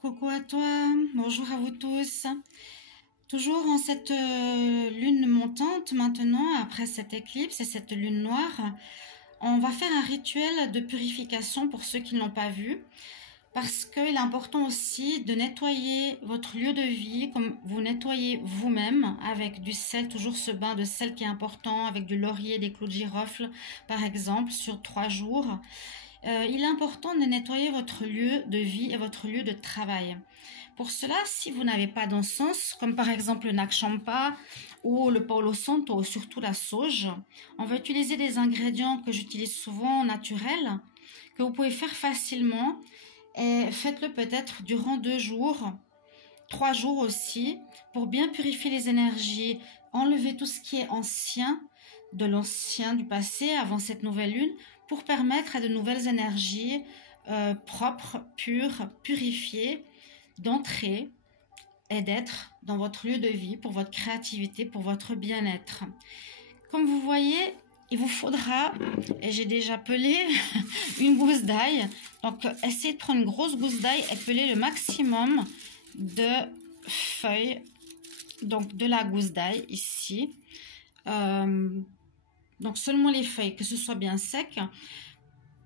Coucou à toi, bonjour à vous tous. Toujours en cette lune montante maintenant, après cette éclipse et cette lune noire, on va faire un rituel de purification pour ceux qui ne l'ont pas vu. Parce qu'il est important aussi de nettoyer votre lieu de vie comme vous nettoyez vous-même avec du sel, toujours ce bain de sel qui est important, avec du laurier, des clous de girofle par exemple sur 3 jours. Il est important de nettoyer votre lieu de vie et votre lieu de travail. Pour cela, si vous n'avez pas d'encens, comme par exemple le Nag Champa ou le Palo Santo, ou surtout la sauge, on va utiliser des ingrédients que j'utilise souvent naturels, que vous pouvez faire facilement. Et faites-le peut-être durant 2 jours, 3 jours aussi, pour bien purifier les énergies, enlever tout ce qui est ancien, de l'ancien, du passé, avant cette nouvelle lune, pour permettre à de nouvelles énergies propres, pures, purifiées, d'entrer et d'être dans votre lieu de vie, pour votre créativité, pour votre bien-être. Comme vous voyez, il vous faudra, et j'ai déjà pelé, une gousse d'ail. Donc, essayez de prendre une grosse gousse d'ail et peler le maximum de feuilles, donc de la gousse d'ail ici. Donc, seulement les feuilles, que ce soit bien sec.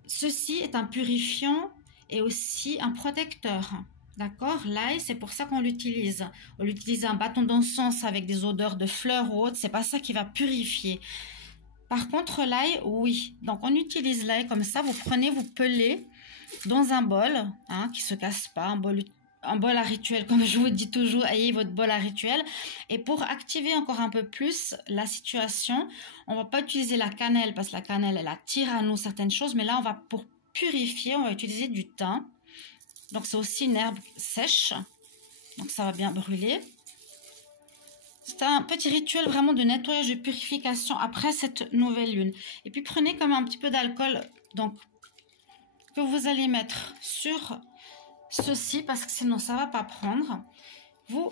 Ceci est un purifiant et aussi un protecteur. D'accord? L'ail, c'est pour ça qu'on l'utilise. On utilise un bâton d'encens avec des odeurs de fleurs ou autres. C'est pas ça qui va purifier. Par contre, l'ail, oui. Donc, on utilise l'ail comme ça. Vous prenez, vous pelez dans un bol, hein, qui se casse pas, un bol à rituel, comme je vous dis toujours, ayez votre bol à rituel. Et pour activer encore un peu plus la situation, on va pas utiliser la cannelle, parce que la cannelle, elle attire à nous certaines choses, mais là, pour purifier, on va utiliser du thym. Donc, c'est aussi une herbe sèche, donc ça va bien brûler. C'est un petit rituel vraiment de nettoyage, de purification après cette nouvelle lune. Et puis, prenez comme un petit peu d'alcool, donc, que vous allez mettre sur ceci, parce que sinon, ça va pas prendre. Vous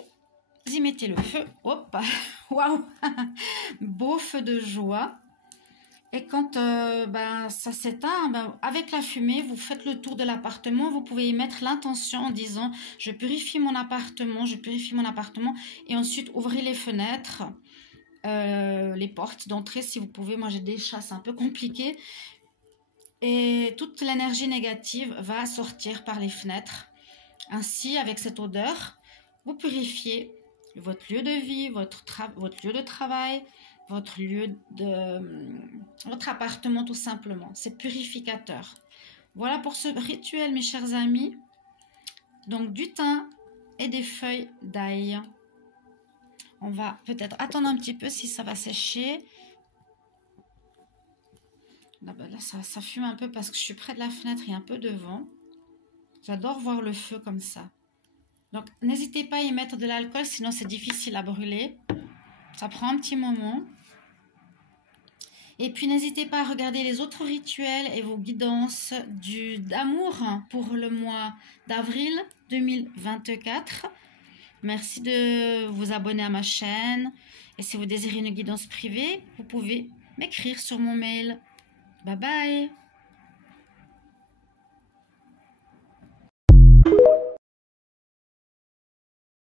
y mettez le feu. Hop, waouh, beau feu de joie. Et quand ça s'éteint, avec la fumée, vous faites le tour de l'appartement. Vous pouvez y mettre l'intention en disant « Je purifie mon appartement, je purifie mon appartement ». Et ensuite, ouvrez les fenêtres, les portes d'entrée si vous pouvez. Moi, j'ai des chats, c'est un peu compliqué. Et toute l'énergie négative va sortir par les fenêtres. Ainsi, avec cette odeur, vous purifiez votre lieu de vie, votre lieu de travail, votre appartement tout simplement. C'est purificateur. Voilà pour ce rituel, mes chers amis. Donc du thym et des feuilles d'ail. On va peut-être attendre un petit peu si ça va sécher. Là, ça fume un peu parce que je suis près de la fenêtre, il y a un peu de vent. J'adore voir le feu comme ça. Donc n'hésitez pas à y mettre de l'alcool, sinon c'est difficile à brûler. Ça prend un petit moment. Et puis n'hésitez pas à regarder les autres rituels et vos guidances d'amour pour le mois d'avril 2024. Merci de vous abonner à ma chaîne. Et si vous désirez une guidance privée, vous pouvez m'écrire sur mon mail. Bye bye!